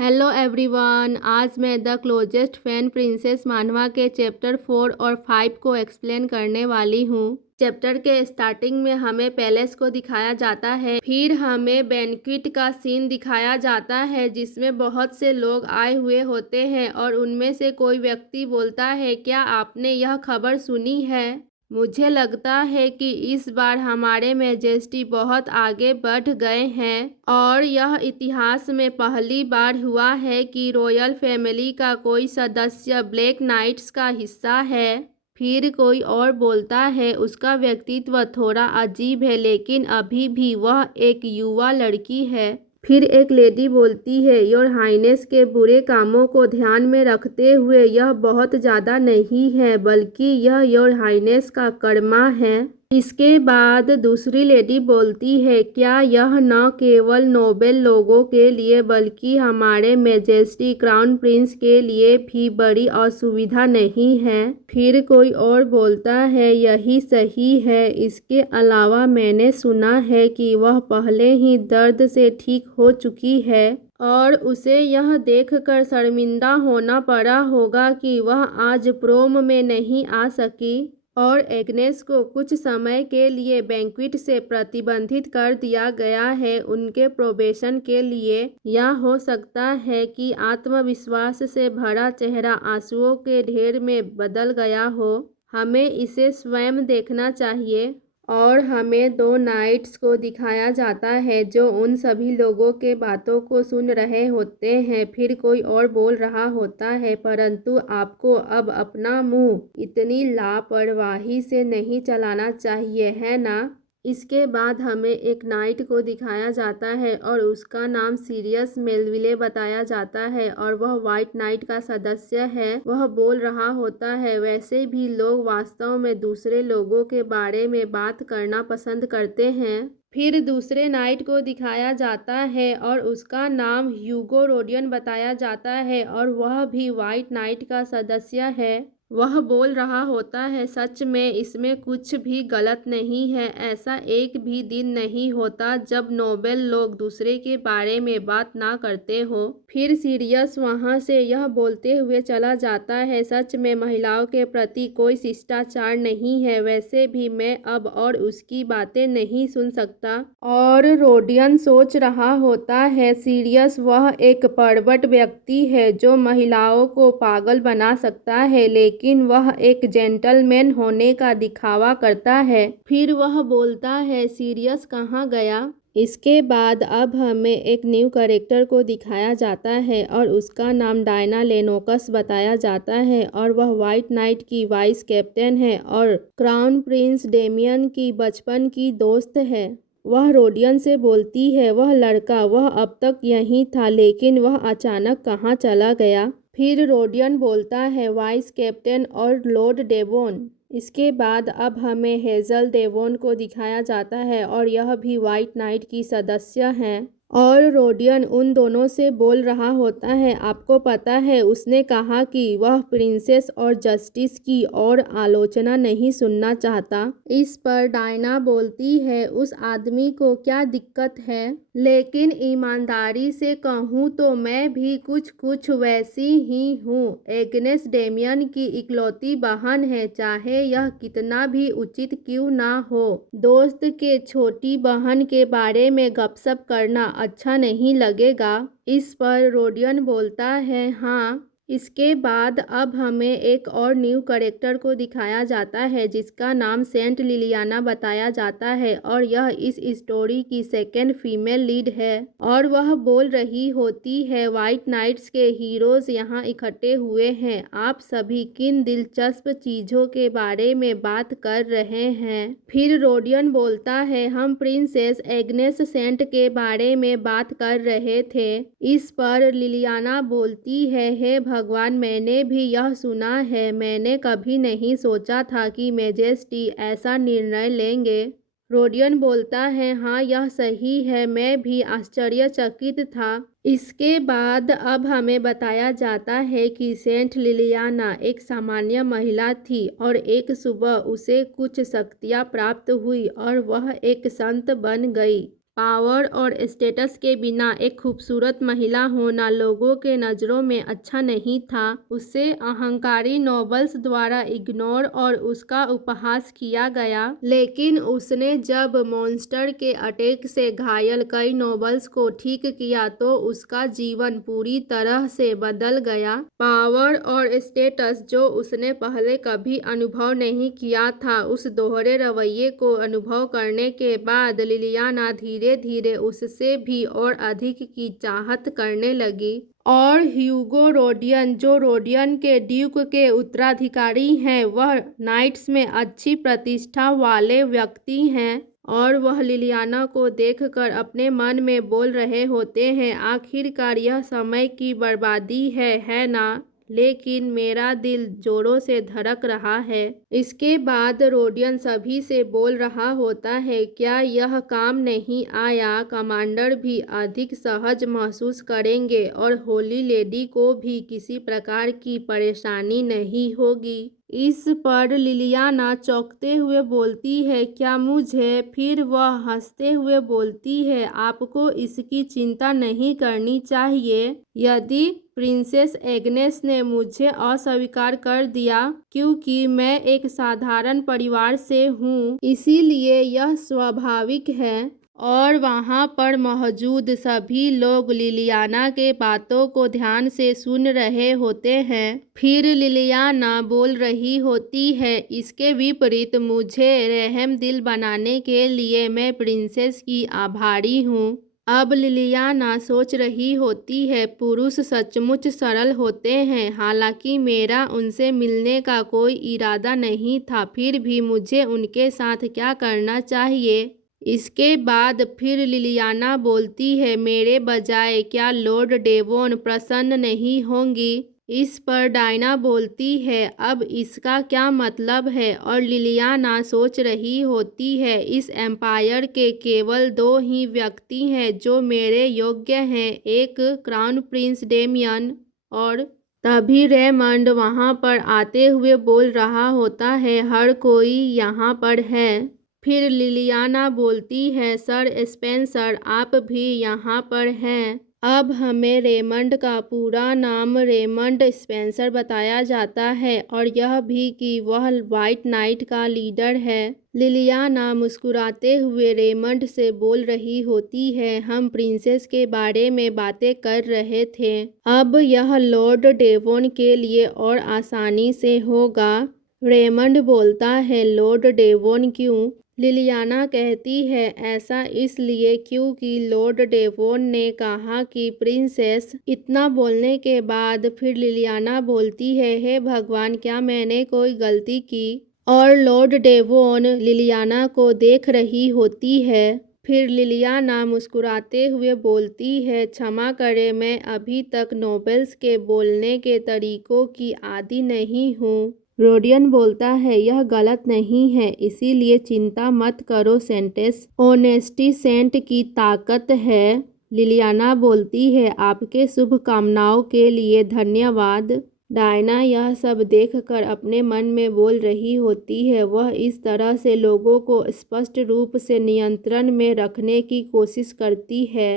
Hello everyone, आज मैं the closest fan princess मानवा के चैप्टर 4 और 5 को एक्सप्लेन करने वाली हूँ। चैप्टर के स्टार्टिंग में हमें पैलेस को दिखाया जाता है, फिर हमें बैंक्वेट का सीन दिखाया जाता है जिसमें बहुत से लोग आए हुए होते हैं और उनमें से कोई व्यक्ति बोलता है, क्या आपने यह खबर सुनी है? मुझे लगता है कि इस बार हमारे मैजेस्टी बहुत आगे बढ़ गए हैं और यह इतिहास में पहली बार हुआ है कि रॉयल फैमिली का कोई सदस्य ब्लैक नाइट्स का हिस्सा है। फिर कोई और बोलता है, उसका व्यक्तित्व थोड़ा अजीब है लेकिन अभी भी वह एक युवा लड़की है। फिर एक लेडी बोलती है, योर हाइनेस के बुरे कामों को ध्यान में रखते हुए यह बहुत ज़्यादा नहीं है, बल्कि यह योर हाइनेस का कर्मा है। इसके बाद दूसरी लेडी बोलती है, क्या यह न केवल नोबेल लोगों के लिए बल्कि हमारे मैजेस्टी क्राउन प्रिंस के लिए भी बड़ी असुविधा नहीं है? फिर कोई और बोलता है, यही सही है। इसके अलावा मैंने सुना है कि वह पहले ही दर्द से ठीक हो चुकी है और उसे यह देखकर शर्मिंदा होना पड़ा होगा कि वह आज प्रोम में नहीं आ सकी और एग्नेस को कुछ समय के लिए बैंक्वेट से प्रतिबंधित कर दिया गया है उनके प्रोबेशन के लिए। या हो सकता है कि आत्मविश्वास से भरा चेहरा आंसुओं के ढेर में बदल गया हो। हमें इसे स्वयं देखना चाहिए। और हमें दो नाइट्स को दिखाया जाता है जो उन सभी लोगों के बातों को सुन रहे होते हैं। फिर कोई और बोल रहा होता है, परंतु आपको अब अपना मुंह इतनी लापरवाही से नहीं चलाना चाहिए, है ना? इसके बाद हमें एक नाइट को दिखाया जाता है और उसका नाम सीरियस मेलविले बताया जाता है और वह वाइट नाइट का सदस्य है। वह बोल रहा होता है, वैसे भी लोग वास्तव में दूसरे लोगों के बारे में बात करना पसंद करते हैं। फिर दूसरे नाइट को दिखाया जाता है और उसका नाम ह्यूगो रोडियन बताया जाता है और वह भी वाइट नाइट का सदस्य है। वह बोल रहा होता है, सच में इसमें कुछ भी गलत नहीं है। ऐसा एक भी दिन नहीं होता जब नोबेल लोग दूसरे के बारे में बात ना करते हो। फिर सीरियस वहाँ से यह बोलते हुए चला जाता है, सच में महिलाओं के प्रति कोई शिष्टाचार नहीं है। वैसे भी मैं अब और उसकी बातें नहीं सुन सकता। और रोडियन सोच रहा होता है, सीरियस वह एक परवट व्यक्ति है जो महिलाओं को पागल बना सकता है, लेकिन वह एक जेंटलमैन होने का दिखावा करता है। फिर वह बोलता है, सीरियस कहाँ गया? इसके बाद अब हमें एक न्यू कैरेक्टर को दिखाया जाता है और उसका नाम डायना लेनोकस बताया जाता है और वह वाइट नाइट की वाइस कैप्टन है और क्राउन प्रिंस डेमियन की बचपन की दोस्त है। वह रोडियन से बोलती है, वह लड़का वह अब तक यहीं था लेकिन वह अचानक कहाँ चला गया? फिर रोडियन बोलता है, वाइस कैप्टन और लॉर्ड डेवोन। इसके बाद अब हमें हेज़ल डेवोन को दिखाया जाता है और यह भी वाइट नाइट की सदस्य हैं और रोडियन उन दोनों से बोल रहा होता है, आपको पता है उसने कहा कि वह प्रिंसेस और जस्टिस की और आलोचना नहीं सुनना चाहता। इस पर डायना बोलती है, उस आदमी को क्या दिक्कत है? लेकिन ईमानदारी से कहूँ तो मैं भी कुछ वैसी ही हूँ। एग्नेस डेमियन की इकलौती बहन है, चाहे यह कितना भी उचित क्यों ना हो। दोस्त के छोटी बहन के बारे में गपशप करना अच्छा नहीं लगेगा। इस पर रोडियन बोलता है, हाँ। इसके बाद अब हमें एक और न्यू कैरेक्टर को दिखाया जाता है जिसका नाम सेंट लिलियाना बताया जाता है और यह इस स्टोरी की सेकेंड फीमेल लीड है और वह बोल रही होती है, वाइट नाइट्स के हीरोज यहाँ इकट्ठे हुए हैं, आप सभी किन दिलचस्प चीज़ों के बारे में बात कर रहे हैं? फिर रोडियन बोलता है, हम प्रिंसेस एग्नेस सेंट के बारे में बात कर रहे थे। इस पर लिलियाना बोलती है, हे भगवान, मैंने भी यह सुना है। मैंने कभी नहीं सोचा था कि मैजेस्टी ऐसा निर्णय लेंगे। रोडियन बोलता है, हाँ यह सही है, मैं भी आश्चर्यचकित था। इसके बाद अब हमें बताया जाता है कि सेंट लिलियाना एक सामान्य महिला थी और एक सुबह उसे कुछ शक्तियाँ प्राप्त हुई और वह एक संत बन गई। पावर और स्टेटस के बिना एक खूबसूरत महिला होना लोगों के नज़रों में अच्छा नहीं था। उसे अहंकारी नोबल्स द्वारा इग्नोर और उसका उपहास किया गया। लेकिन उसने जब मॉन्स्टर के अटैक से घायल कई नोबल्स को ठीक किया तो उसका जीवन पूरी तरह से बदल गया। पावर और स्टेटस जो उसने पहले कभी अनुभव नहीं किया था, उस दोहरे रवैये को अनुभव करने के बाद लिलियाना धीरे धीरे उससे भी और अधिक की चाहत करने लगी। और ह्यूगो रोडियन, जो रोडियन के ड्यूक के उत्तराधिकारी हैं, वह नाइट्स में अच्छी प्रतिष्ठा वाले व्यक्ति हैं और वह लिलियाना को देखकर अपने मन में बोल रहे होते हैं, आखिरकार यह समय की बर्बादी है ना? लेकिन मेरा दिल जोरों से धड़क रहा है। इसके बाद रोडियन सभी से बोल रहा होता है, क्या यह काम नहीं आया? कमांडर भी अधिक सहज महसूस करेंगे और होली लेडी को भी किसी प्रकार की परेशानी नहीं होगी। इस पर लिलियाना चौंकते हुए बोलती है, क्या मुझे? फिर वह हंसते हुए बोलती है, आपको इसकी चिंता नहीं करनी चाहिए। यदि प्रिंसेस एग्नेस ने मुझे अस्वीकार कर दिया क्योंकि मैं एक साधारण परिवार से हूँ, इसीलिए यह स्वाभाविक है। और वहाँ पर मौजूद सभी लोग लिलियाना के बातों को ध्यान से सुन रहे होते हैं। फिर लिलियाना बोल रही होती है, इसके विपरीत मुझे रहम दिल बनाने के लिए मैं प्रिंसेस की आभारी हूँ। अब लिलियाना सोच रही होती है, पुरुष सचमुच सरल होते हैं। हालांकि मेरा उनसे मिलने का कोई इरादा नहीं था, फिर भी मुझे उनके साथ क्या करना चाहिए? इसके बाद फिर लिलियाना बोलती है, मेरे बजाय क्या लॉर्ड डेवोन प्रसन्न नहीं होंगी? इस पर डायना बोलती है, अब इसका क्या मतलब है? और लिलियाना सोच रही होती है, इस एम्पायर के केवल 2 ही व्यक्ति हैं जो मेरे योग्य हैं, एक क्राउन प्रिंस डेमियन और तभी रेमंड वहाँ पर आते हुए बोल रहा होता है, हर कोई यहाँ पर है। फिर लिलियाना बोलती है, सर स्पेंसर आप भी यहाँ पर हैं। अब हमें रेमंड का पूरा नाम रेमंड स्पेंसर बताया जाता है और यह भी कि वह व्हाइट नाइट का लीडर है। लिलियाना मुस्कुराते हुए रेमंड से बोल रही होती है, हम प्रिंसेस के बारे में बातें कर रहे थे। अब यह लॉर्ड डेवोन के लिए और आसानी से होगा। रेमंड बोलता है, लॉर्ड डेवोन क्यों? लिलियाना कहती है, ऐसा इसलिए क्योंकि लॉर्ड डेवोन ने कहा कि प्रिंसेस। इतना बोलने के बाद फिर लिलियाना बोलती है, हे भगवान, क्या मैंने कोई गलती की? और लॉर्ड डेवोन लिलियाना को देख रही होती है। फिर लिलियाना मुस्कुराते हुए बोलती है, क्षमा करें, मैं अभी तक नोबल्स के बोलने के तरीकों की आदी नहीं हूँ। रोडियन बोलता है, यह गलत नहीं है, इसीलिए चिंता मत करो सेंटेस। ऑनेस्टी सेंट की ताकत है। लिलियाना बोलती है, आपके शुभकामनाओं के लिए धन्यवाद। डायना यह सब देखकर अपने मन में बोल रही होती है, वह इस तरह से लोगों को स्पष्ट रूप से नियंत्रण में रखने की कोशिश करती है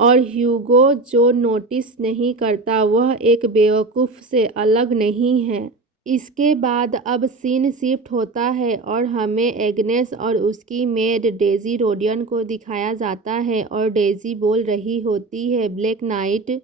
और ह्यूगो जो नोटिस नहीं करता वह एक बेवकूफ़ से अलग नहीं है। इसके बाद अब सीन शिफ्ट होता है और हमें एग्नेस और उसकी मेड डेजी रोडियन को दिखाया जाता है और डेजी बोल रही होती है, ब्लैक नाइट,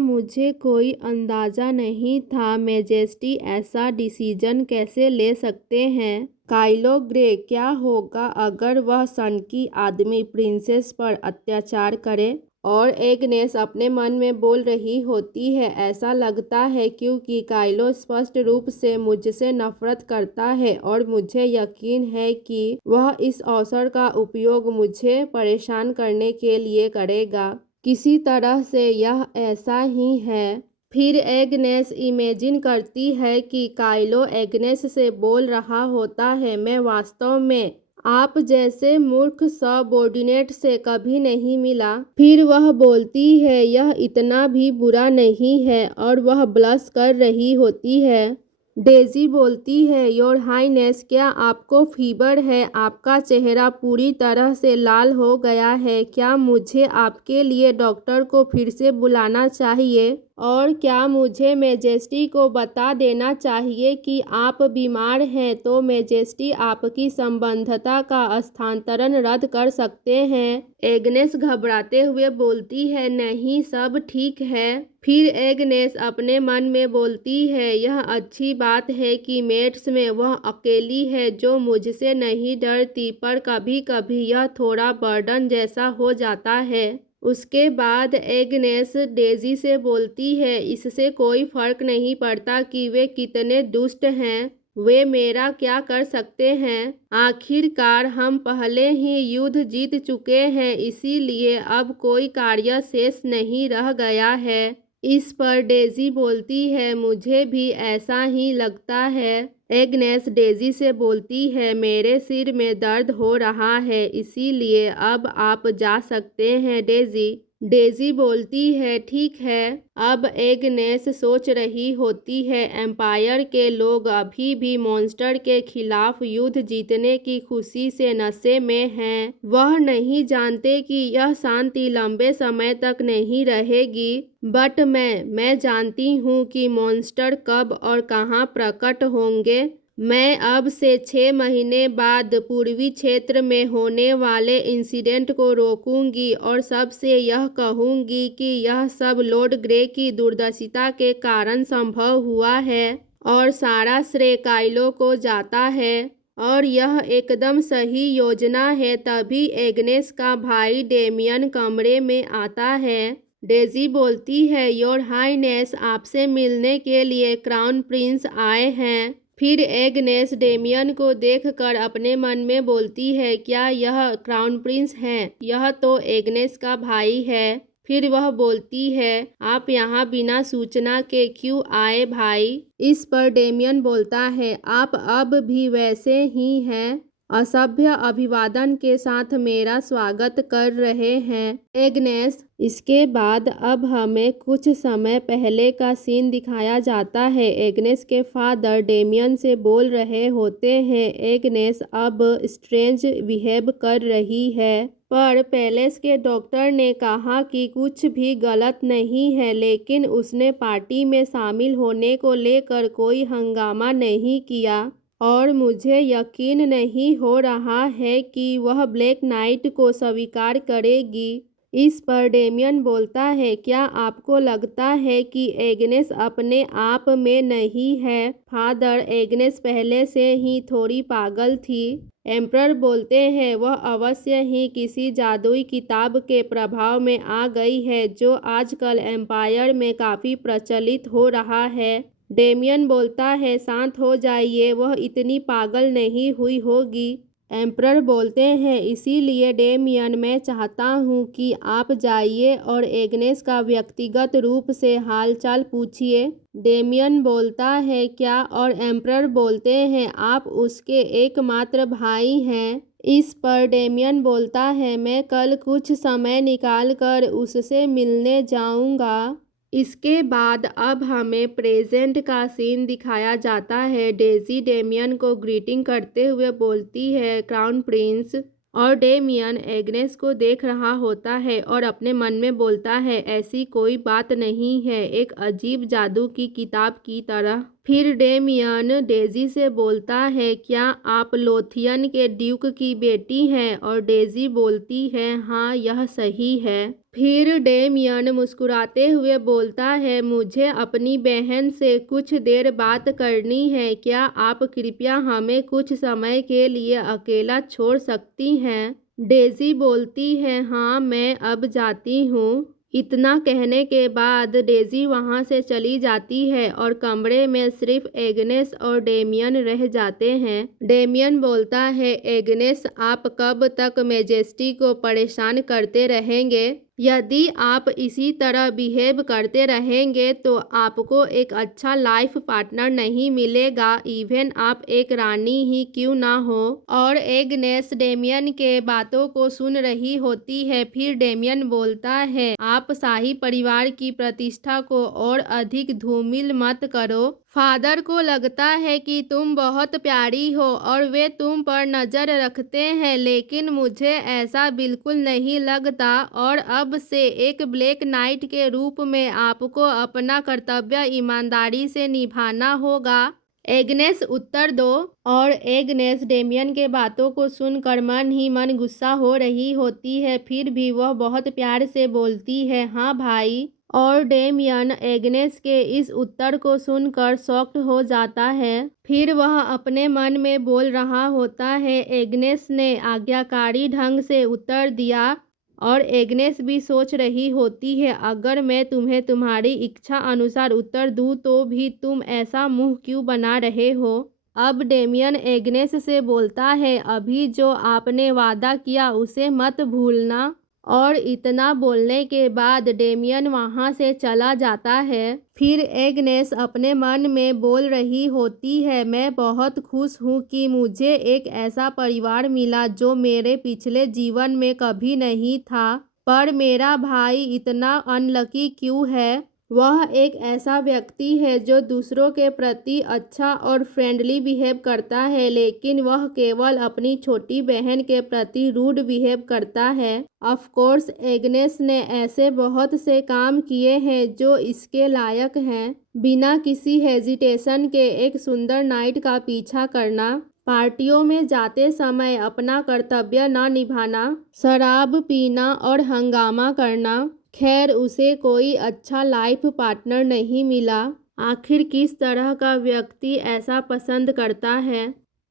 मुझे कोई अंदाज़ा नहीं था मैजेस्टी ऐसा डिसीजन कैसे ले सकते हैं। काइलो ग्रे, क्या होगा अगर वह सन की आदमी प्रिंसेस पर अत्याचार करे? और एग्नेस अपने मन में बोल रही होती है, ऐसा लगता है क्योंकि काइलो स्पष्ट रूप से मुझसे नफरत करता है और मुझे यकीन है कि वह इस अवसर का उपयोग मुझे परेशान करने के लिए करेगा। किसी तरह से यह ऐसा ही है। फिर एग्नेस इमेजिन करती है कि काइलो एग्नेस से बोल रहा होता है, मैं वास्तव में आप जैसे मूर्ख सबऑर्डिनेट से कभी नहीं मिला। फिर वह बोलती है, यह इतना भी बुरा नहीं है और वह ब्लश कर रही होती है। डेजी बोलती है, योर हाइनेस, क्या आपको फीवर है? आपका चेहरा पूरी तरह से लाल हो गया है। क्या मुझे आपके लिए डॉक्टर को फिर से बुलाना चाहिए? और क्या मुझे मेजेस्टी को बता देना चाहिए कि आप बीमार हैं तो मेजेस्टी आपकी संबंधता का स्थानांतरण रद्द कर सकते हैं? एग्नेस घबराते हुए बोलती है, नहीं, सब ठीक है। फिर एग्नेस अपने मन में बोलती है, यह अच्छी बात है कि मेट्स में वह अकेली है जो मुझसे नहीं डरती, पर कभी कभी यह थोड़ा बर्डन जैसा हो जाता है। उसके बाद एग्नेस डेजी से बोलती है, इससे कोई फर्क नहीं पड़ता कि वे कितने दुष्ट हैं, वे मेरा क्या कर सकते हैं? आखिरकार हम पहले ही युद्ध जीत चुके हैं, इसीलिए अब कोई कार्य शेष नहीं रह गया है। इस पर डेजी बोलती है, मुझे भी ऐसा ही लगता है। एग्नेस डेजी से बोलती है, मेरे सिर में दर्द हो रहा है, इसीलिए अब आप जा सकते हैं डेजी। डेजी बोलती है, ठीक है। अब एग्नेस सोच रही होती है, एम्पायर के लोग अभी भी मॉन्स्टर के खिलाफ युद्ध जीतने की खुशी से नशे में हैं। वह नहीं जानते कि यह शांति लंबे समय तक नहीं रहेगी, बट मैं जानती हूँ कि मॉन्स्टर कब और कहाँ प्रकट होंगे। मैं अब से 6 महीने बाद पूर्वी क्षेत्र में होने वाले इंसिडेंट को रोकूंगी और सबसे यह कहूंगी कि यह सब लॉर्ड ग्रे की दूरदर्शिता के कारण संभव हुआ है और सारा श्रेय काइलो को जाता है और यह एकदम सही योजना है। तभी एग्नेस का भाई डेमियन कमरे में आता है। डेजी बोलती है, योर हाइनेस, आपसे मिलने के लिए क्राउन प्रिंस आए हैं। फिर एग्नेस डेमियन को देखकर अपने मन में बोलती है, क्या यह क्राउन प्रिंस हैं? यह तो एग्नेस का भाई है। फिर वह बोलती है, आप यहाँ बिना सूचना के क्यों आए भाई? इस पर डेमियन बोलता है, आप अब भी वैसे ही हैं, असभ्य अभिवादन के साथ मेरा स्वागत कर रहे हैं। एग्नेस। इसके बाद अब हमें कुछ समय पहले का सीन दिखाया जाता है। एग्नेस के फादर डेमियन से बोल रहे होते हैं, एग्नेस अब स्ट्रेंज बिहेव कर रही है, पर पैलेस के डॉक्टर ने कहा कि कुछ भी गलत नहीं है, लेकिन उसने पार्टी में शामिल होने को लेकर कोई हंगामा नहीं किया और मुझे यकीन नहीं हो रहा है कि वह ब्लैक नाइट को स्वीकार करेगी। इस पर डेमियन बोलता है, क्या आपको लगता है कि एग्नेस अपने आप में नहीं है? फादर, एग्नेस पहले से ही थोड़ी पागल थी। एम्परर बोलते हैं, वह अवश्य ही किसी जादुई किताब के प्रभाव में आ गई है जो आजकल एम्पायर में काफ़ी प्रचलित हो रहा है। डेमियन बोलता है, शांत हो जाइए, वह इतनी पागल नहीं हुई होगी। एम्परर बोलते हैं, इसीलिए डेमियन, मैं चाहता हूँ कि आप जाइए और एग्नेस का व्यक्तिगत रूप से हालचाल पूछिए। डेमियन बोलता है, क्या? और एम्परर बोलते हैं, आप उसके एकमात्र भाई हैं। इस पर डेमियन बोलता है, मैं कल कुछ समय निकाल कर उससे मिलने जाऊँगा। इसके बाद अब हमें प्रेजेंट का सीन दिखाया जाता है। डेजी डेमियन को ग्रीटिंग करते हुए बोलती है, क्राउन प्रिंस, और डेमियन एग्नेस को देख रहा होता है और अपने मन में बोलता है, ऐसी कोई बात नहीं है, एक अजीब जादू की किताब की तरह। फिर डेमियन डेजी से बोलता है, क्या आप लोथियन के ड्यूक की बेटी हैं? और डेजी बोलती है, हाँ, यह सही है। फिर डेमियन मुस्कुराते हुए बोलता है, मुझे अपनी बहन से कुछ देर बात करनी है, क्या आप कृपया हमें कुछ समय के लिए अकेला छोड़ सकती हैं? डेजी बोलती है, हाँ, मैं अब जाती हूँ। इतना कहने के बाद डेजी वहाँ से चली जाती है और कमरे में सिर्फ एग्नेस और डेमियन रह जाते हैं। डेमियन बोलता है, एग्नेस, आप कब तक मेजेस्टी को परेशान करते रहेंगे? यदि आप इसी तरह बिहेव करते रहेंगे तो आपको एक अच्छा लाइफ पार्टनर नहीं मिलेगा, इवन आप एक रानी ही क्यों ना हो। और एग्नेस डेमियन के बातों को सुन रही होती है। फिर डेमियन बोलता है, आप शाही परिवार की प्रतिष्ठा को और अधिक धूमिल मत करो। फादर को लगता है कि तुम बहुत प्यारी हो और वे तुम पर नज़र रखते हैं, लेकिन मुझे ऐसा बिल्कुल नहीं लगता और अब से एक ब्लैक नाइट के रूप में आपको अपना कर्तव्य ईमानदारी से निभाना होगा। एग्नेस उत्तर दो। और एग्नेस डेमियन के बातों को सुनकर मन ही मन गुस्सा हो रही होती है, फिर भी वह बहुत प्यार से बोलती है, हाँ भाई। और डेमियन एग्नेस के इस उत्तर को सुनकर शॉक्ड हो जाता है। फिर वह अपने मन में बोल रहा होता है, एग्नेस ने आज्ञाकारी ढंग से उत्तर दिया। और एग्नेस भी सोच रही होती है, अगर मैं तुम्हें तुम्हारी इच्छा अनुसार उत्तर दूँ तो भी तुम ऐसा मुंह क्यों बना रहे हो। अब डेमियन एग्नेस से बोलता है, अभी जो आपने वादा किया उसे मत भूलना। और इतना बोलने के बाद डेमियन वहाँ से चला जाता है। फिर एग्नेस अपने मन में बोल रही होती है, मैं बहुत खुश हूँ कि मुझे एक ऐसा परिवार मिला जो मेरे पिछले जीवन में कभी नहीं था। पर मेरा भाई इतना अनलकी क्यों है। वह एक ऐसा व्यक्ति है जो दूसरों के प्रति अच्छा और फ्रेंडली बिहेव करता है, लेकिन वह केवल अपनी छोटी बहन के प्रति रूड बिहेव करता है। ऑफ कोर्स एग्नेस ने ऐसे बहुत से काम किए हैं जो इसके लायक हैं। बिना किसी हेजिटेशन के एक सुंदर नाइट का पीछा करना, पार्टियों में जाते समय अपना कर्तव्य न निभाना, शराब पीना और हंगामा करना। खैर उसे कोई अच्छा लाइफ पार्टनर नहीं मिला। आखिर किस तरह का व्यक्ति ऐसा पसंद करता है।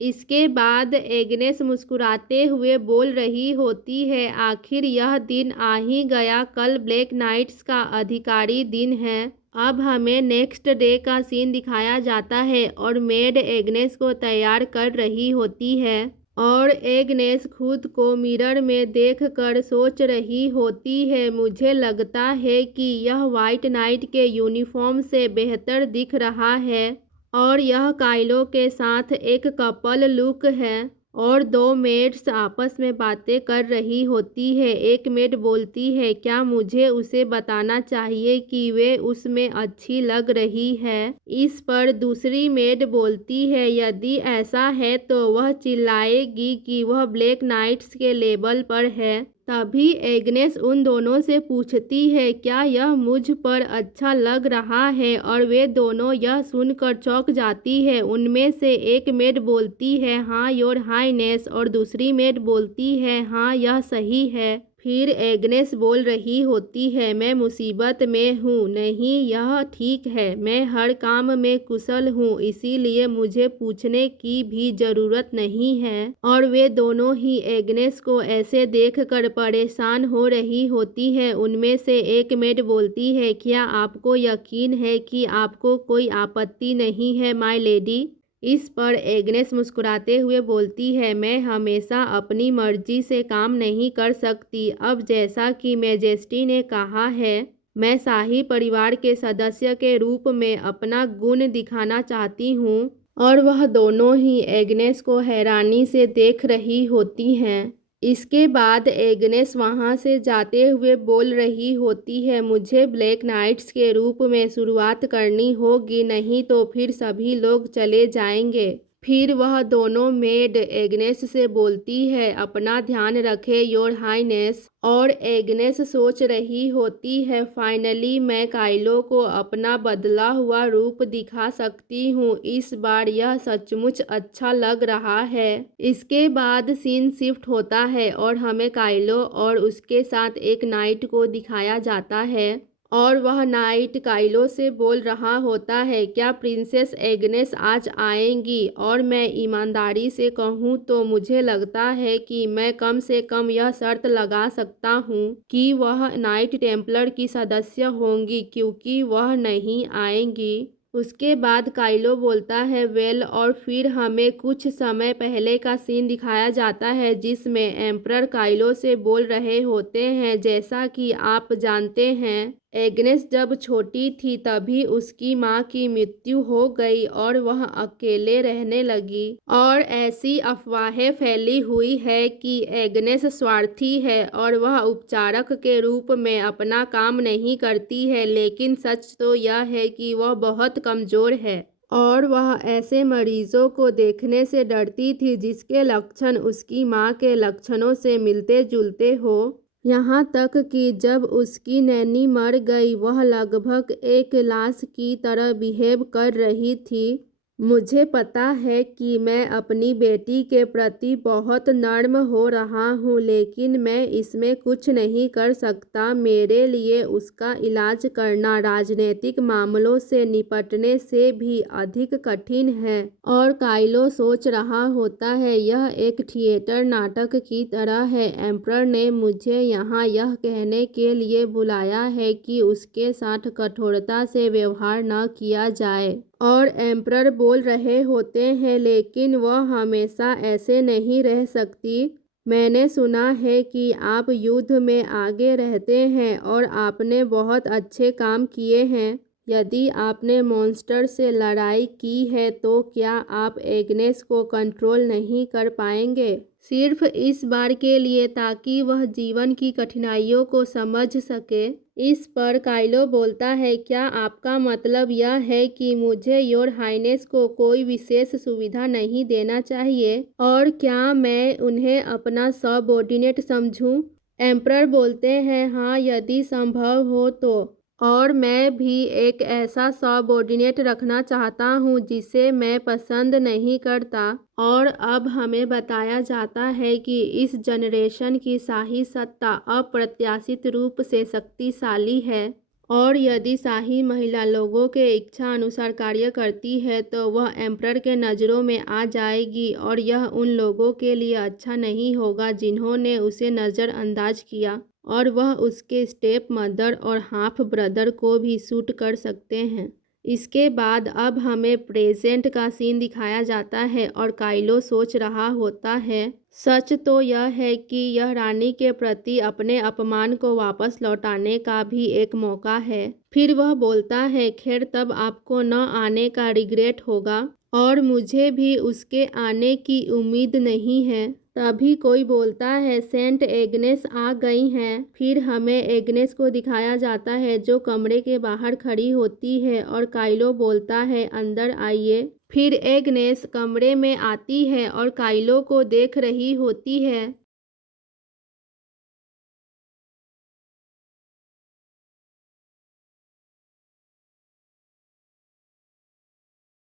इसके बाद एग्नेस मुस्कुराते हुए बोल रही होती है, आखिर यह दिन आ ही गया, कल ब्लैक नाइट्स का अधिकारी दिन है। अब हमें नेक्स्ट डे का सीन दिखाया जाता है और मेड एग्नेस को तैयार कर रही होती है। और एग्नेस खुद को मिरर में देखकर सोच रही होती है, मुझे लगता है कि यह वाइट नाइट के यूनिफॉर्म से बेहतर दिख रहा है और यह काइलो के साथ एक कपल लुक है। और दो मेड्स आपस में बातें कर रही होती है। एक मेड बोलती है, क्या मुझे उसे बताना चाहिए कि वे उसमें अच्छी लग रही है। इस पर दूसरी मेड बोलती है, यदि ऐसा है तो वह चिल्लाएगी कि वह ब्लैक नाइट्स के लेबल पर है। तभी एग्नेस उन दोनों से पूछती है, क्या यह मुझ पर अच्छा लग रहा है, और वे दोनों यह सुनकर चौंक जाती है। उनमें से एक मेड बोलती है, हाँ योर हाईनेस, और दूसरी मेड बोलती है, हाँ यह सही है। फिर एग्नेस बोल रही होती है, मैं मुसीबत में हूँ, नहीं यह ठीक है, मैं हर काम में कुशल हूँ, इसीलिए मुझे पूछने की भी ज़रूरत नहीं है। और वे दोनों ही एग्नेस को ऐसे देखकर परेशान हो रही होती है। उनमें से एक मेड बोलती है, क्या आपको यकीन है कि आपको कोई आपत्ति नहीं है माय लेडी। इस पर एग्नेस मुस्कुराते हुए बोलती है, मैं हमेशा अपनी मर्जी से काम नहीं कर सकती। अब जैसा कि मैजेस्टी ने कहा है, मैं शाही परिवार के सदस्य के रूप में अपना गुण दिखाना चाहती हूँ। और वह दोनों ही एग्नेस को हैरानी से देख रही होती हैं। इसके बाद एग्नेस वहाँ से जाते हुए बोल रही होती है, मुझे ब्लैक नाइट्स के रूप में शुरुआत करनी होगी, नहीं तो फिर सभी लोग चले जाएंगे। फिर वह दोनों मेड एग्नेस से बोलती है, अपना ध्यान रखे योर हाईनेस। और एग्नेस सोच रही होती है, फाइनली मैं काइलो को अपना बदला हुआ रूप दिखा सकती हूँ, इस बार यह सचमुच अच्छा लग रहा है। इसके बाद सीन शिफ्ट होता है और हमें काइलो और उसके साथ एक नाइट को दिखाया जाता है। और वह नाइट काइलो से बोल रहा होता है, क्या प्रिंसेस एग्नेस आज आएंगी। और मैं ईमानदारी से कहूँ तो मुझे लगता है कि मैं कम से कम यह शर्त लगा सकता हूँ कि वह नाइट टेम्पलर की सदस्य होंगी, क्योंकि वह नहीं आएंगी उसके बाद काइलो बोलता है वेल, और फिर हमें कुछ समय पहले का सीन दिखाया जाता है जिसमें एम्परर काइलो से बोल रहे होते हैं, जैसा कि आप जानते हैं एग्नेस जब छोटी थी तभी उसकी माँ की मृत्यु हो गई और वह अकेले रहने लगी, और ऐसी अफवाहें फैली हुई है कि एग्नेस स्वार्थी है और वह उपचारक के रूप में अपना काम नहीं करती है, लेकिन सच तो यह है कि वह बहुत कमज़ोर है और वह ऐसे मरीजों को देखने से डरती थी जिसके लक्षण उसकी माँ के लक्षणों से मिलते जुलते हो। यहाँ तक कि जब उसकी नैनी मर गई वह लगभग एक लाश की तरह बिहेव कर रही थी। मुझे पता है कि मैं अपनी बेटी के प्रति बहुत नर्म हो रहा हूँ, लेकिन मैं इसमें कुछ नहीं कर सकता। मेरे लिए उसका इलाज करना राजनीतिक मामलों से निपटने से भी अधिक कठिन है। और काइलो सोच रहा होता है यह एक थिएटर नाटक की तरह है। एम्परर ने मुझे यहाँ यह कहने के लिए बुलाया है कि उसके साथ कठोरता से व्यवहार न किया जाए। और एम्परर बोल रहे होते हैं लेकिन वह हमेशा ऐसे नहीं रह सकती। मैंने सुना है कि आप युद्ध में आगे रहते हैं और आपने बहुत अच्छे काम किए हैं। यदि आपने मॉन्स्टर से लड़ाई की है तो क्या आप एग्नेस को कंट्रोल नहीं कर पाएंगे, सिर्फ इस बार के लिए, ताकि वह जीवन की कठिनाइयों को समझ सके। इस पर काइलो बोलता है क्या आपका मतलब यह है कि मुझे योर हाइनेस को कोई विशेष सुविधा नहीं देना चाहिए और क्या मैं उन्हें अपना सबऑर्डिनेट समझूं? एम्परर बोलते हैं हाँ, यदि संभव हो तो। और मैं भी एक ऐसा सबऑर्डिनेट रखना चाहता हूँ जिसे मैं पसंद नहीं करता। और अब हमें बताया जाता है कि इस जनरेशन की शाही सत्ता अप्रत्याशित रूप से शक्तिशाली है और यदि शाही महिला लोगों के इच्छा अनुसार कार्य करती है तो वह एम्परर के नज़रों में आ जाएगी और यह उन लोगों के लिए अच्छा नहीं होगा जिन्होंने उसे नज़रअंदाज किया, और वह उसके स्टेप मदर और हाफ ब्रदर को भी शूट कर सकते हैं। इसके बाद अब हमें प्रेजेंट का सीन दिखाया जाता है और काइलो सोच रहा होता है सच तो यह है कि यह रानी के प्रति अपने अपमान को वापस लौटाने का भी एक मौका है। फिर वह बोलता है खैर तब आपको न आने का रिग्रेट होगा और मुझे भी उसके आने की उम्मीद नहीं है। तभी कोई बोलता है सेंट एग्नेस आ गई हैं। फिर हमें एग्नेस को दिखाया जाता है जो कमरे के बाहर खड़ी होती है और काइलो बोलता है अंदर आइए। फिर एग्नेस कमरे में आती है और काइलो को देख रही होती है।